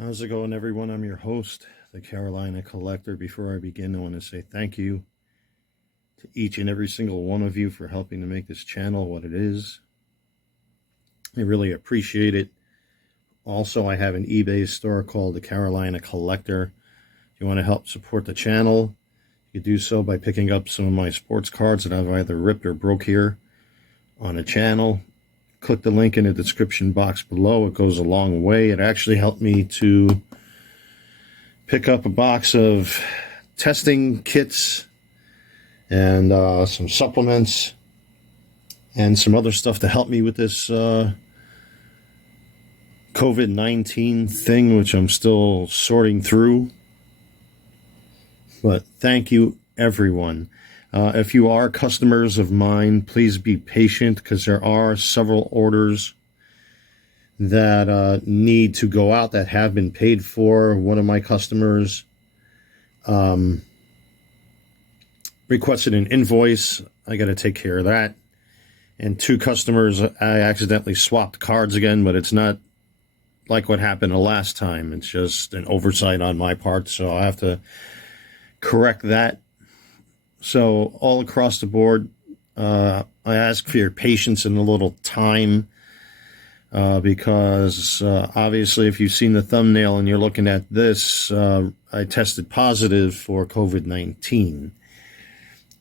How's it going, everyone? I'm your host, the Carolina Collector. Before I begin, I want to say thank you to each and every single one of you for helping to make this channel what it is. I really appreciate it. Also, I have an eBay store called the Carolina Collector. If you want to help support the channel, you can do so by picking up some of my sports cards that I've either ripped or broke here on the channel. Click the link in the description box below. It goes a long way. It actually helped me to pick up a box of testing kits and some supplements and some other stuff to help me with this COVID-19 thing, which I'm still sorting through. But thank you, everyone. If you are customers of mine, please be patient because there are several orders that need to go out that have been paid for. One of my customers requested an invoice. I got to take care of that. And two customers, I accidentally swapped cards again, but it's not like what happened the last time. It's just an oversight on my part, so I have to correct that. So all across the board, I ask for your patience and a little time because obviously if you've seen the thumbnail and you're looking at this, I tested positive for COVID-19.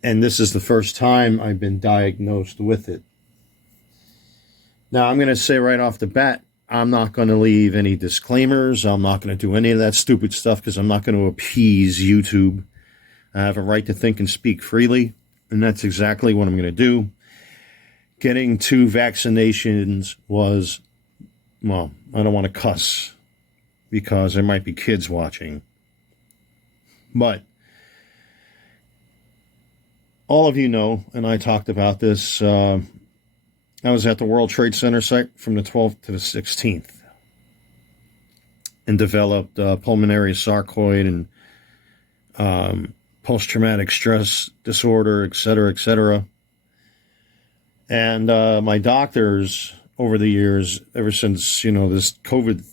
And this is the first time I've been diagnosed with it. Now, I'm going to say right off the bat, I'm not going to leave any disclaimers. I'm not going to do any of that stupid stuff because I'm not going to appease YouTube. I have a right to think and speak freely, and that's exactly what I'm going to do. Getting 2 vaccinations was, well, I don't want to cuss because there might be kids watching. But all of you know, and I talked about this, I was at the World Trade Center site from the 12th to the 16th and developed pulmonary sarcoid and post-traumatic stress disorder, et cetera, and my doctors over the years, ever since, this COVID,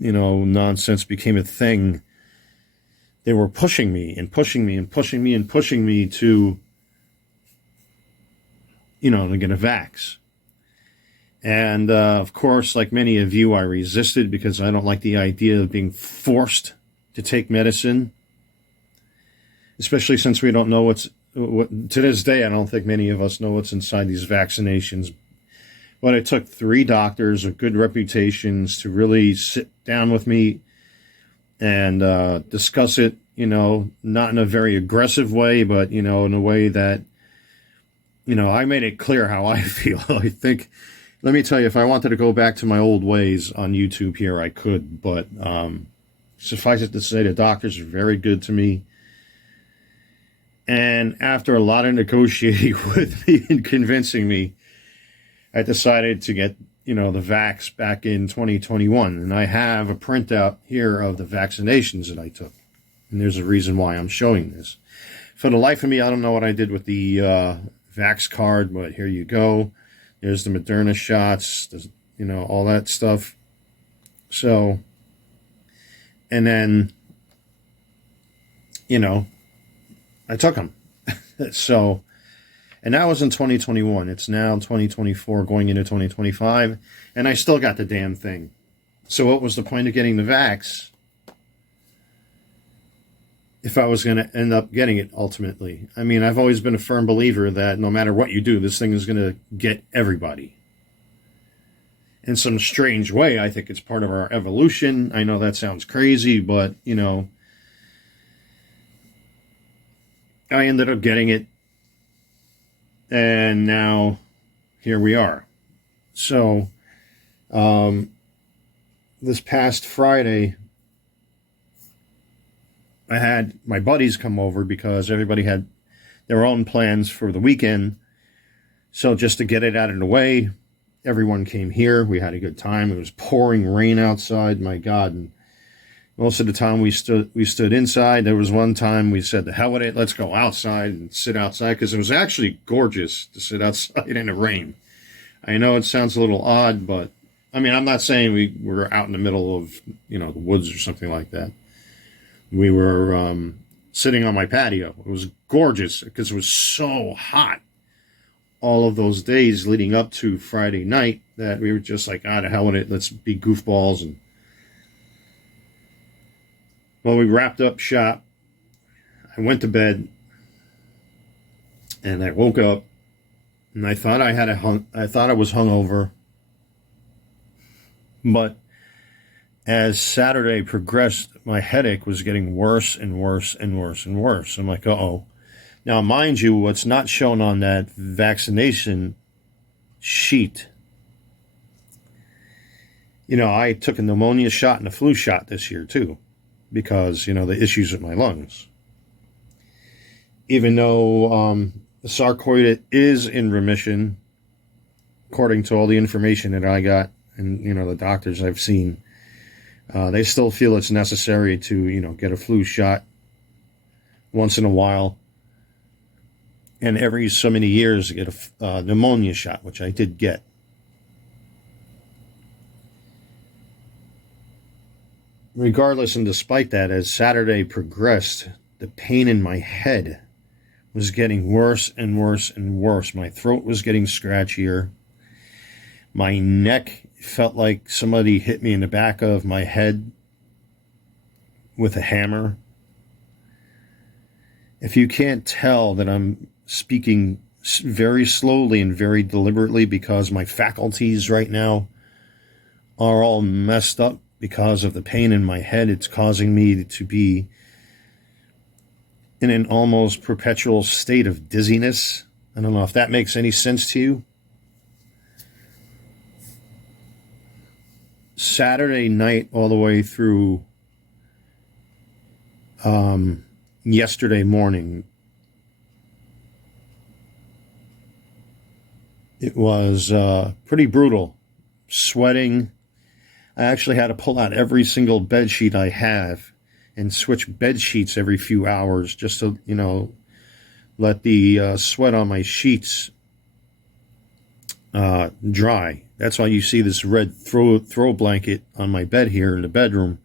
nonsense became a thing, they were pushing me and pushing me and pushing me and pushing me to, to get a vax. And, of course, like many of you, I resisted because I don't like the idea of being forced to take medicine. Especially since we don't know what to this day, I don't think many of us know what's inside these vaccinations. But it took 3 doctors of good reputations to really sit down with me and discuss it, not in a very aggressive way, but, in a way that, I made it clear how I feel. I think, let me tell you, if I wanted to go back to my old ways on YouTube here, I could. But suffice it to say, the doctors are very good to me. And after a lot of negotiating with me and convincing me, I decided to get, the vax back in 2021. And I have a printout here of the vaccinations that I took. And there's a reason why I'm showing this. For the life of me, I don't know what I did with the vax card, but here you go. There's the Moderna shots, all that stuff. So, and then, I took them. So, and that was in 2021. It's now 2024 going into 2025, and I still got the damn thing. So what was the point of getting the vax if I was going to end up getting it ultimately? I mean, I've always been a firm believer that no matter what you do, this thing is going to get everybody. In some strange way, I think it's part of our evolution. I know that sounds crazy, but, I ended up getting it, and now here we are. So, this past Friday, I had my buddies come over because everybody had their own plans for the weekend. So just to get it out of the way, everyone came here. We had a good time. It was pouring rain outside, my God, and most of the time we stood inside. There was one time we said, the hell with it, let's go outside and sit outside, because it was actually gorgeous to sit outside in the rain. I know it sounds a little odd, but I mean, I'm not saying we were out in the middle of, the woods or something like that. We were sitting on my patio. It was gorgeous because it was so hot all of those days leading up to Friday night that we were just like, ah, the hell with it. Let's be goofballs. And well, we wrapped up shop. I went to bed and I woke up and I thought I thought I was hungover. But as Saturday progressed, my headache was getting worse and worse and worse and worse. I'm like, uh-oh. Now, mind you, what's not shown on that vaccination sheet, I took a pneumonia shot and a flu shot this year too, because, the issues with my lungs. Even though the sarcoid is in remission, according to all the information that I got and, the doctors I've seen, they still feel it's necessary to, get a flu shot once in a while. And every so many years get a pneumonia shot, which I did get. Regardless and despite that, as Saturday progressed, the pain in my head was getting worse and worse and worse. My throat was getting scratchier. My neck felt like somebody hit me in the back of my head with a hammer. If you can't tell that I'm speaking very slowly and very deliberately because my faculties right now are all messed up because of the pain in my head, it's causing me to be in an almost perpetual state of dizziness. I don't know if that makes any sense to you. Saturday night all the way through yesterday morning, it was pretty brutal. Sweating. I actually had to pull out every single bed sheet I have and switch bed sheets every few hours just to, let the sweat on my sheets dry. That's why you see this red throw blanket on my bed here in the bedroom.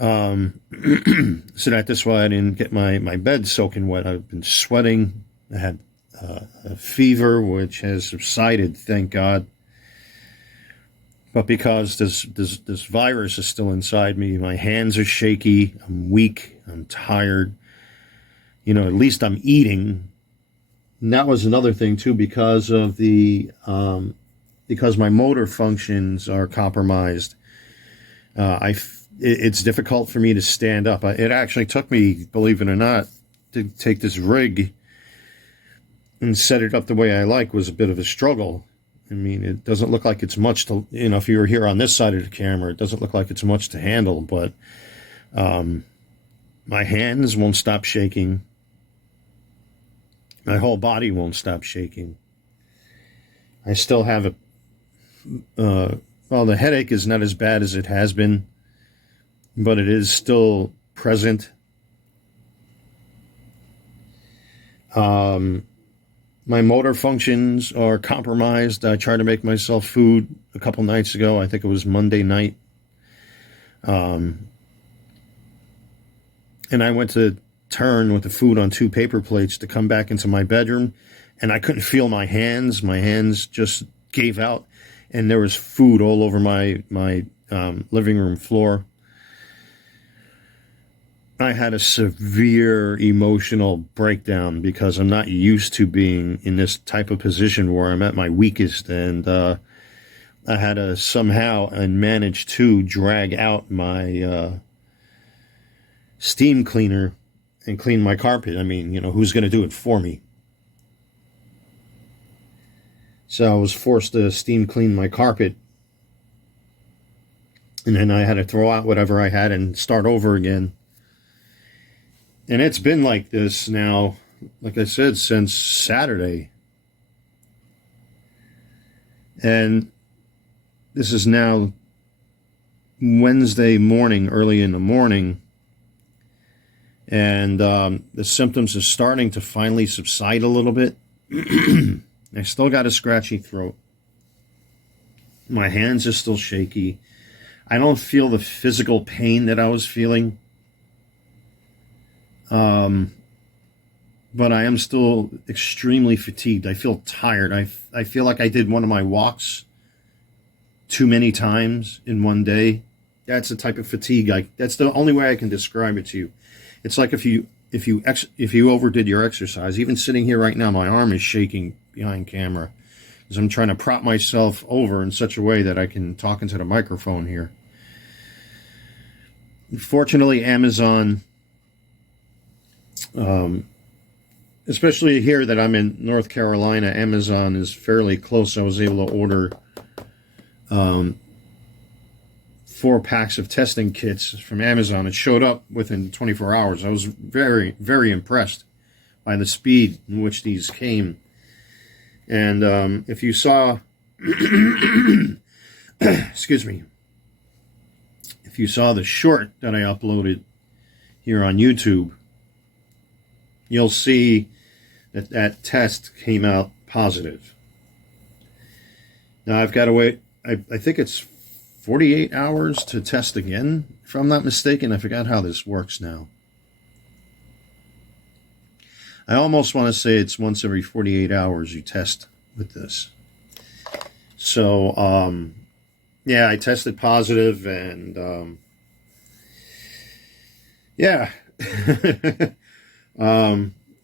So that this way I didn't get my bed soaking wet. I've been sweating. I had a fever, which has subsided, thank God. But because this virus is still inside me, my hands are shaky, I'm weak, I'm tired. At least I'm eating. And that was another thing too, because of because my motor functions are compromised. It's difficult for me to stand up. It actually took me, believe it or not, to take this rig and set it up the way I like was a bit of a struggle. I mean, it doesn't look like it's much to, if you were here on this side of the camera, it doesn't look like it's much to handle, but my hands won't stop shaking. My whole body won't stop shaking. I still have the headache is not as bad as it has been, but it is still present. My motor functions are compromised. I tried to make myself food a couple nights ago. I think it was Monday night. And I went to turn with the food on 2 paper plates to come back into my bedroom, and I couldn't feel my hands. My hands just gave out, and there was food all over my living room floor. I had a severe emotional breakdown because I'm not used to being in this type of position where I'm at my weakest, and I had to somehow and manage to drag out my steam cleaner and clean my carpet. I mean, who's going to do it for me? So I was forced to steam clean my carpet, and then I had to throw out whatever I had and start over again. And it's been like this now, like I said, since Saturday. And this is now Wednesday morning, early in the morning. And the symptoms are starting to finally subside a little bit. I still got a scratchy throat. My hands are still shaky. I don't feel the physical pain that I was feeling. But I am still extremely fatigued. I feel tired. I feel like I did one of my walks too many times in one day. That's the type of fatigue. That's the only way I can describe it to you. It's like if you overdid your exercise. Even sitting here right now, my arm is shaking behind camera because I'm trying to prop myself over in such a way that I can talk into the microphone here. Fortunately, Amazon, especially here that I'm in North Carolina, Amazon is fairly close. I was able to order 4 packs of testing kits from Amazon. It showed up within 24 hours. I was very, very impressed by the speed in which these came. And if you saw, excuse me, if you saw the short that I uploaded here on YouTube, you'll see that that test came out positive. Now I've got to wait, I think it's 48 hours to test again, if I'm not mistaken. I forgot how this works now. I almost want to say it's once every 48 hours you test with this. So, yeah, I tested positive, and yeah.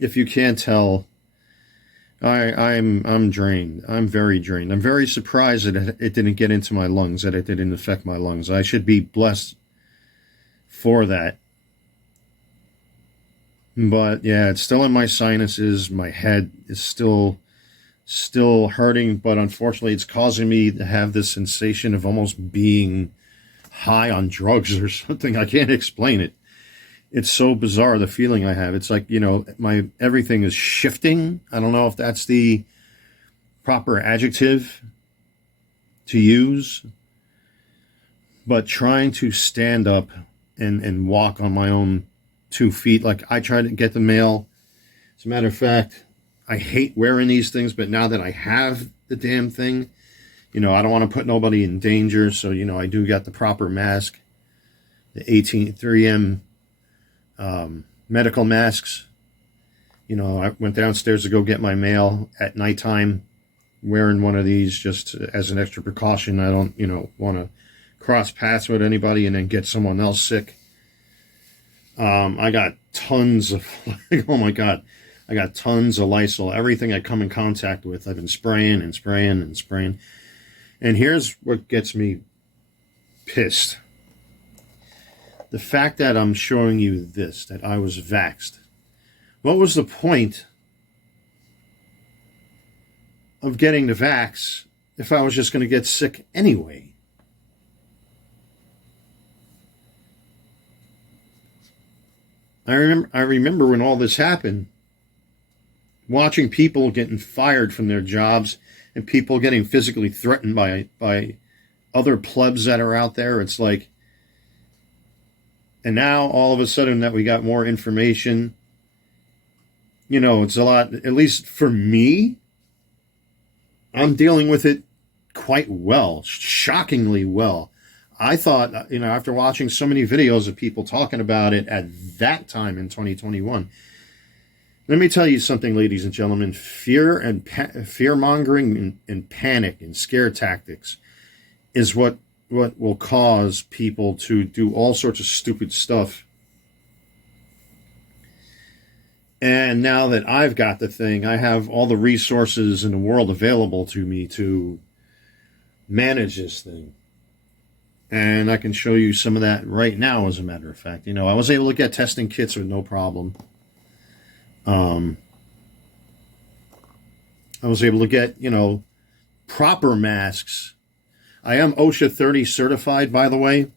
If you can't tell, I'm drained. I'm very drained. I'm very surprised that it didn't get into my lungs, that it didn't affect my lungs. I should be blessed for that. But yeah, it's still in my sinuses. My head is still hurting, but unfortunately it's causing me to have this sensation of almost being high on drugs or something. I can't explain it. It's so bizarre, the feeling I have. It's like, everything is shifting. I don't know if that's the proper adjective to use, but trying to stand up and walk on my own 2 feet. Like, I try to get the mail. As a matter of fact, I hate wearing these things, but now that I have the damn thing, I don't want to put nobody in danger. So, I do got the proper mask, the 3M medical masks. I went downstairs to go get my mail at nighttime wearing one of these just as an extra precaution. I don't, want to cross paths with anybody and then get someone else sick. I got tons of, oh my God, I got tons of Lysol. Everything I come in contact with, I've been spraying and spraying and spraying. And here's what gets me pissed. The fact that I'm showing you this, that I was vaxxed. What was the point of getting the vax if I was just going to get sick anyway? I remember when all this happened, watching people getting fired from their jobs and people getting physically threatened by other plebs that are out there. It's like, and now all of a sudden that we got more information, it's a lot, at least for me, I'm dealing with it quite well, shockingly well. I thought, after watching so many videos of people talking about it at that time in 2021, let me tell you something, ladies and gentlemen. Fear and fear-mongering and panic and scare tactics is what will cause people to do all sorts of stupid stuff. And now that I've got the thing, I have all the resources in the world available to me to manage this thing. And I can show you some of that right now, as a matter of fact. I was able to get testing kits with no problem. I was able to get, proper masks. I am OSHA 30 certified, by the way.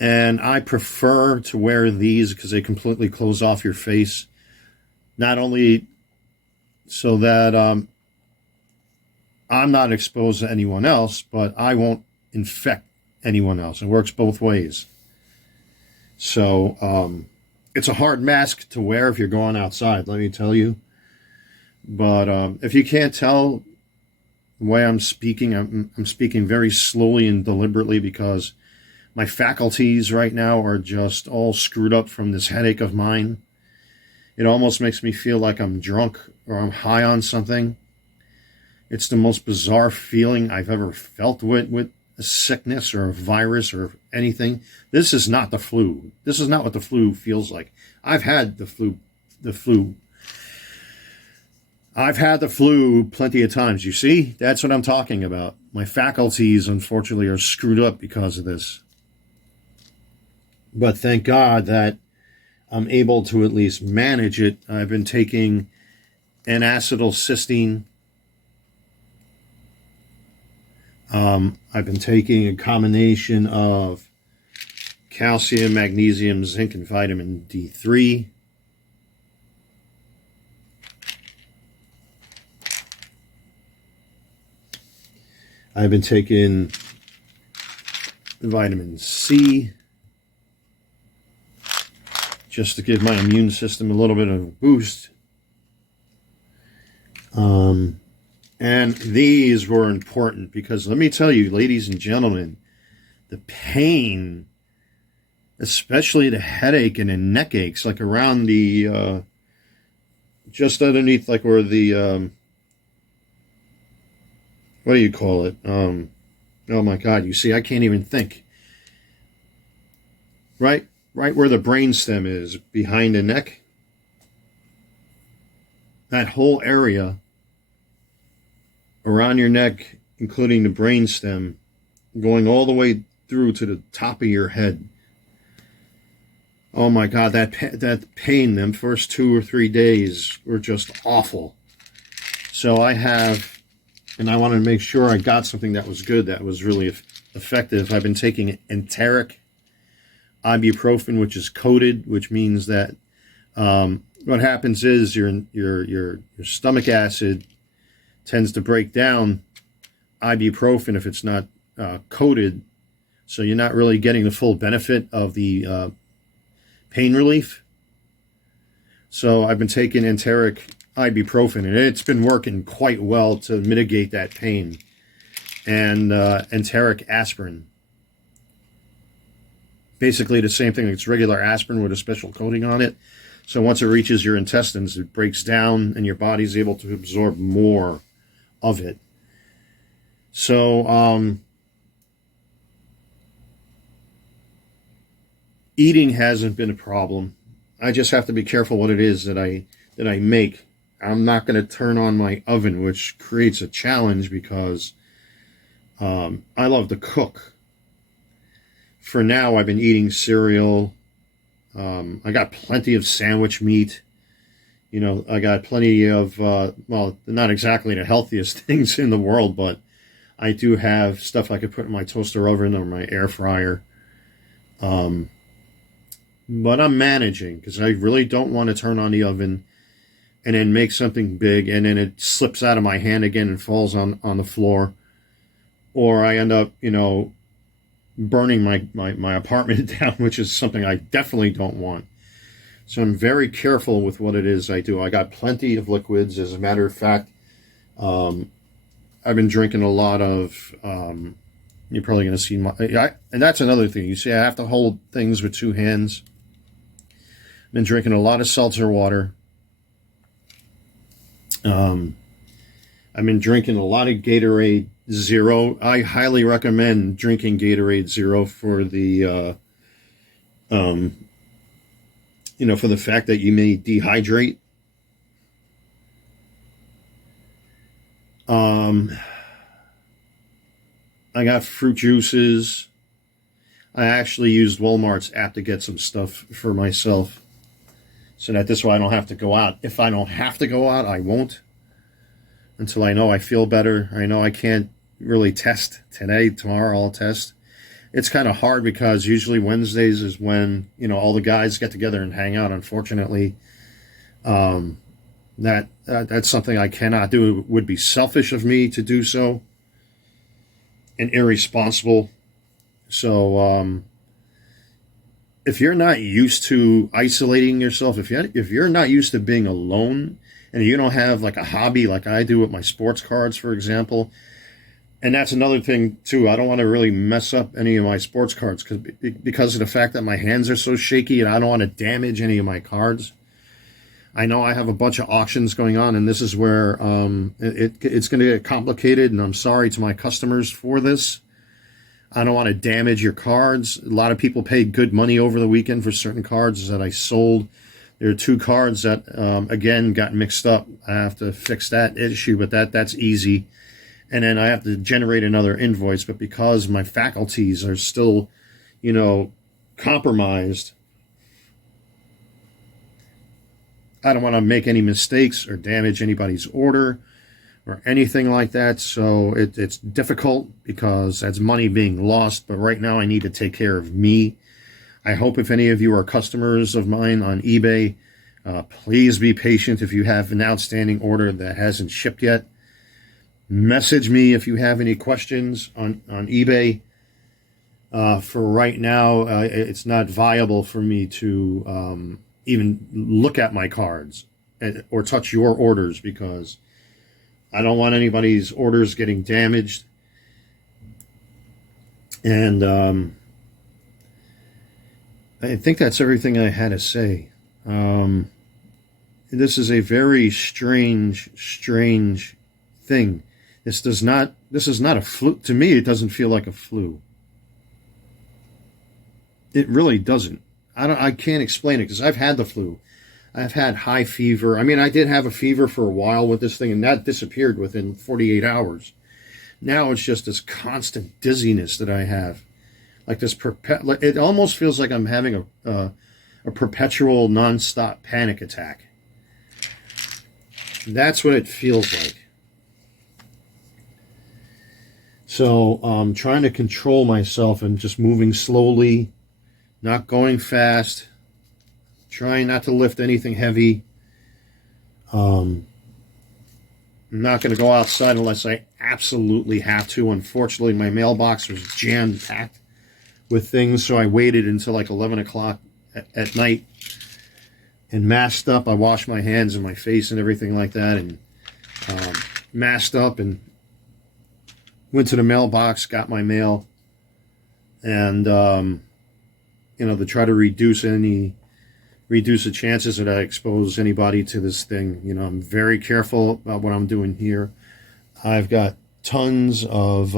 And I prefer to wear these because they completely close off your face. Not only so that I'm not exposed to anyone else, but I won't infect anyone else. It works both ways. So it's a hard mask to wear if you're going outside, let me tell you. But if you can't tell way I'm speaking, I'm speaking very slowly and deliberately because my faculties right now are just all screwed up from this headache of mine. It almost makes me feel like I'm drunk or I'm high on something. It's the most bizarre feeling I've ever felt with a sickness or a virus or anything. This is not the flu. This is not what the flu feels like. I've had the flu. I've had the flu plenty of times. You see, that's what I'm talking about. My faculties, unfortunately, are screwed up because of this. But thank God that I'm able to at least manage it. I've been taking N-acetylcysteine. I've been taking a combination of calcium, magnesium, zinc, and vitamin D3. I've been taking vitamin C just to give my immune system a little bit of a boost. And these were important because let me tell you, ladies and gentlemen, the pain, especially the headache and the neck aches, like around the, just underneath, like where the, what do you call it? Oh my God, you see, I can't even think. Right where the brainstem is, behind the neck. That whole area around your neck, including the brainstem, going all the way through to the top of your head. Oh my God, that pain, them first 2 or 3 days were just awful. So I have, and I wanted to make sure I got something that was good, that was really effective. I've been taking enteric ibuprofen, which is coated, which means that what happens is your stomach acid tends to break down ibuprofen if it's not coated, so you're not really getting the full benefit of the pain relief. So I've been taking enteric ibuprofen, and it's been working quite well to mitigate that pain. And enteric aspirin. Basically the same thing. It's regular aspirin with a special coating on it. So once it reaches your intestines, it breaks down and your body's able to absorb more of it. So eating hasn't been a problem. I just have to be careful what it is that I make. I'm not going to turn on my oven, which creates a challenge because I love to cook. For now, I've been eating cereal. I got plenty of sandwich meat. You know, I got plenty of, well, not exactly the healthiest things in the world, but I do have stuff I could put in my toaster oven or my air fryer. But I'm managing because I really don't want to turn on the oven and then make something big and then it slips out of my hand again and falls on the floor. Or I end up, you know, burning my apartment down, which is something I definitely don't want. So I'm very careful with what it is I do. I got plenty of liquids. As a matter of fact, I've been drinking a lot of, you're probably going to see and that's another thing. You see, I have to hold things with 2 hands. I've been drinking a lot of seltzer water. I've been drinking a lot of Gatorade Zero. I highly recommend drinking Gatorade Zero for the, you know, for the fact that you may dehydrate. I got fruit juices. I actually used Walmart's app to get some stuff for myself so that this way I don't have to go out. If I don't have to go out, I won't until I know I feel better. I know I can't really test today. Tomorrow I'll test. It's kind of hard because usually Wednesdays is when, you know, all the guys get together and hang out. Unfortunately, that's something I cannot do. It would be selfish of me to do so and irresponsible. So if you're not used to isolating yourself, if you're not used to being alone and you don't have like a hobby like I do with my sports cards, for example, And that's another thing too. I don't want to really mess up any of my sports cards because of the fact that my hands are so shaky, and I don't want to damage any of my cards. I know I have a bunch of auctions going on, and this is where it's going to get complicated, and I'm sorry to my customers for this. I don't want to damage your cards. A lot of people paid good money over the weekend for certain cards that I sold. There are 2 cards that, again, got mixed up. I have to fix that issue, but that's easy. And then I have to generate another invoice. But because my faculties are still, compromised, I don't want to make any mistakes or damage anybody's order or anything like that. So it's difficult because that's money being lost. But right now I need to take care of me. I hope if any of you are customers of mine on eBay, please be patient if you have an outstanding order that hasn't shipped yet. Message me if you have any questions on eBay. For right now, it's not viable for me to even look at my cards or touch your orders because I don't want anybody's orders getting damaged. And I think that's everything I had to say. This is a very strange thing. This is not a flu. To me, it doesn't feel like a flu. It really doesn't. I can't explain it because I've had the flu. I've had high fever. I mean, I did have a fever for a while with this thing, and that disappeared within 48 hours. Now it's just this constant dizziness that I have. Like this it almost feels like I'm having a perpetual nonstop panic attack. That's what it feels like. So I'm trying to control myself and just moving slowly, not going fast, trying not to lift anything heavy. I'm not going to go outside unless I absolutely have to. Unfortunately, my mailbox was jam-packed with things, so I waited until like 11 o'clock at night and masked up. I washed my hands and my face and everything like that, and masked up and went to the mailbox, got my mail, and to try to reduce the chances that I expose anybody to this thing. I'm very careful about what I'm doing here. I've got tons of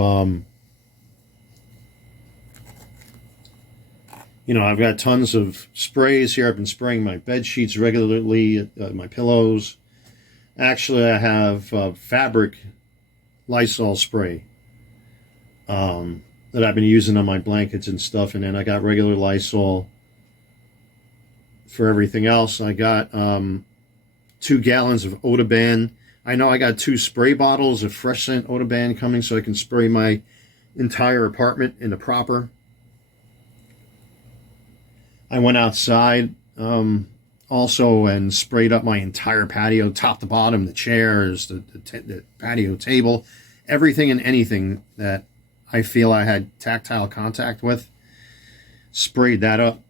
I've got tons of sprays here. I've been spraying my bed sheets regularly, my pillows. Actually, I have fabric Lysol spray that I've been using on my blankets and stuff, and then I got regular Lysol for everything else. I got 2 gallons of Odoban. I know I got 2 spray bottles of fresh scent Odoban coming so I can spray my entire apartment in the proper. I went outside also and sprayed up my entire patio, top to bottom, the chairs, the patio table, everything and anything that I feel I had tactile contact with, sprayed that up.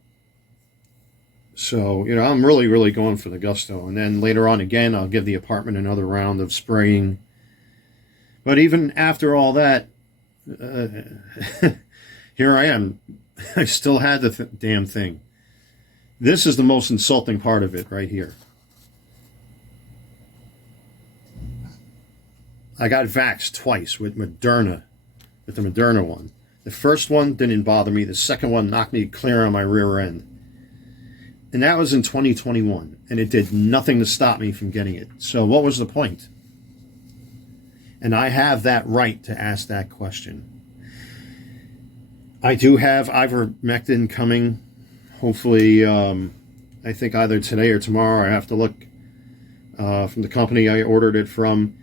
So, I'm really, really going for the gusto. And then later on again, I'll give the apartment another round of spraying. But even after all that, here I am. I still had the damn thing. This is the most insulting part of it right here. I got vaxxed twice with Moderna, with the Moderna one. The first one didn't bother me. The second one knocked me clear on my rear end. And that was in 2021. And it did nothing to stop me from getting it. So what was the point? And I have that right to ask that question. I do have ivermectin coming. Hopefully, I think either today or tomorrow. I have to look from the company I ordered it from.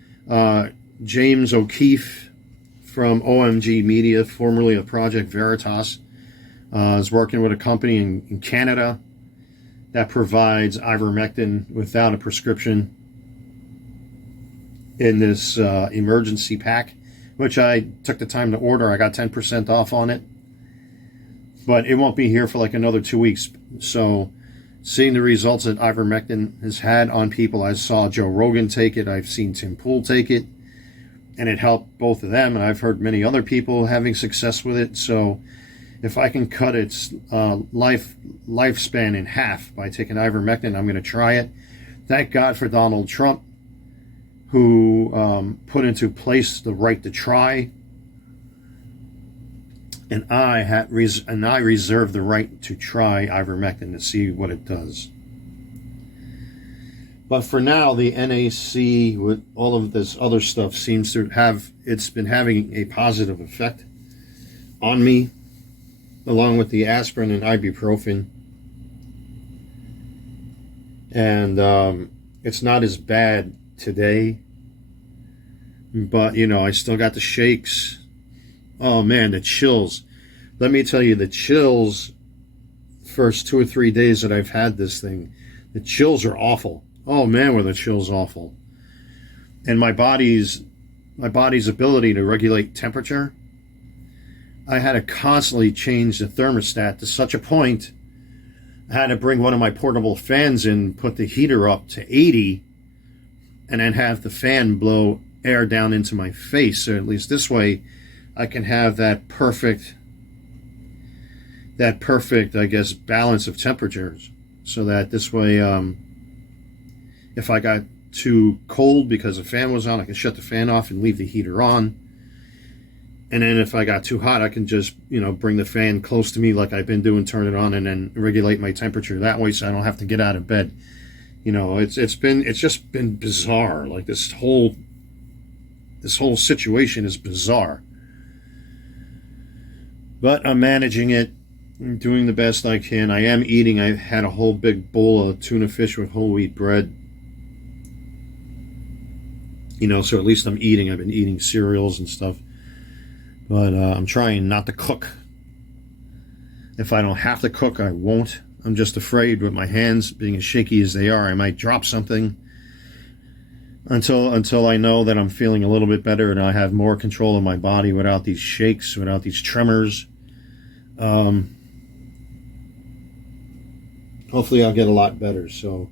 James O'Keefe from OMG Media, formerly of Project Veritas, is working with a company in Canada that provides ivermectin without a prescription in this emergency pack, which I took the time to order. I got 10% off on it. But it won't be here for like another 2 weeks. So seeing the results that ivermectin has had on people, I saw Joe Rogan take it. I've seen Tim Pool take it. and it helped both of them, and I've heard many other people having success with it. So if I can cut its lifespan in half by taking ivermectin, I'm going to try it. Thank God for Donald Trump, who put into place the right to try, and I reserve the right to try ivermectin to see what it does. But for now, the NAC with all of this other stuff seems to it's been having a positive effect on me, along with the aspirin and ibuprofen. And it's not as bad today, but I still got the shakes. Oh man, the chills. Let me tell you, the chills, first 2 or 3 days that I've had this thing, the chills are awful. Oh man, were the chills awful. And my body's ability to regulate temperature, I had to constantly change the thermostat to such a point I had to bring one of my portable fans in, put the heater up to 80, and then have the fan blow air down into my face. So at least this way I can have that perfect, I guess, balance of temperatures. So that this way, if I got too cold because the fan was on, I can shut the fan off and leave the heater on. And then if I got too hot, I can just, bring the fan close to me like I've been doing, turn it on, and then regulate my temperature that way so I don't have to get out of bed. It's just been bizarre. Like this whole situation is bizarre. But I'm managing it. I'm doing the best I can. I am eating. I had a whole big bowl of tuna fish with whole wheat bread. So at least I'm eating. I've been eating cereals and stuff. But I'm trying not to cook. If I don't have to cook, I won't. I'm just afraid with my hands being as shaky as they are, I might drop something. Until I know that I'm feeling a little bit better and I have more control of my body without these shakes, without these tremors. Hopefully I'll get a lot better. So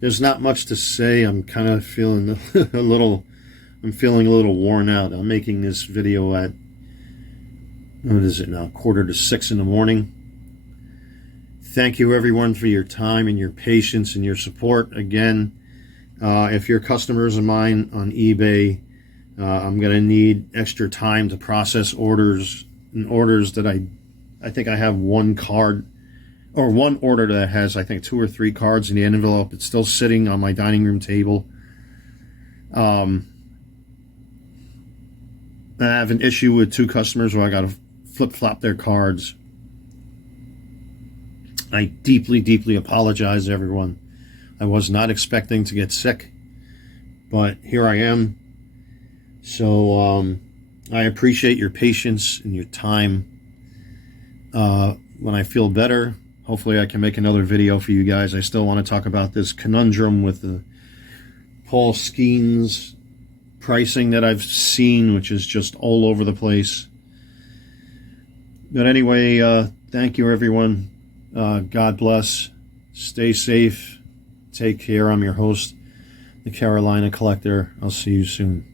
there's not much to say. I'm kind of feeling a little worn out. I'm making this video at, what is it now, 5:45 in the morning. Thank you everyone for your time and your patience and your support. Again, if you're customers of mine on eBay, I'm going to need extra time to process orders, and orders that I think I have one card, or one order that has, I think, 2 or 3 cards in the envelope. It's still sitting on my dining room table. I have an issue with 2 customers where I got to flip-flop their cards. I deeply, deeply apologize, everyone. I was not expecting to get sick, but here I am. So I appreciate your patience and your time. When I feel better, hopefully I can make another video for you guys. I still want to talk about this conundrum with the Paul Skeens pricing that I've seen, which is just all over the place. But anyway, thank you, everyone. God bless. Stay safe. Take care. I'm your host, the Carolina Collector. I'll see you soon.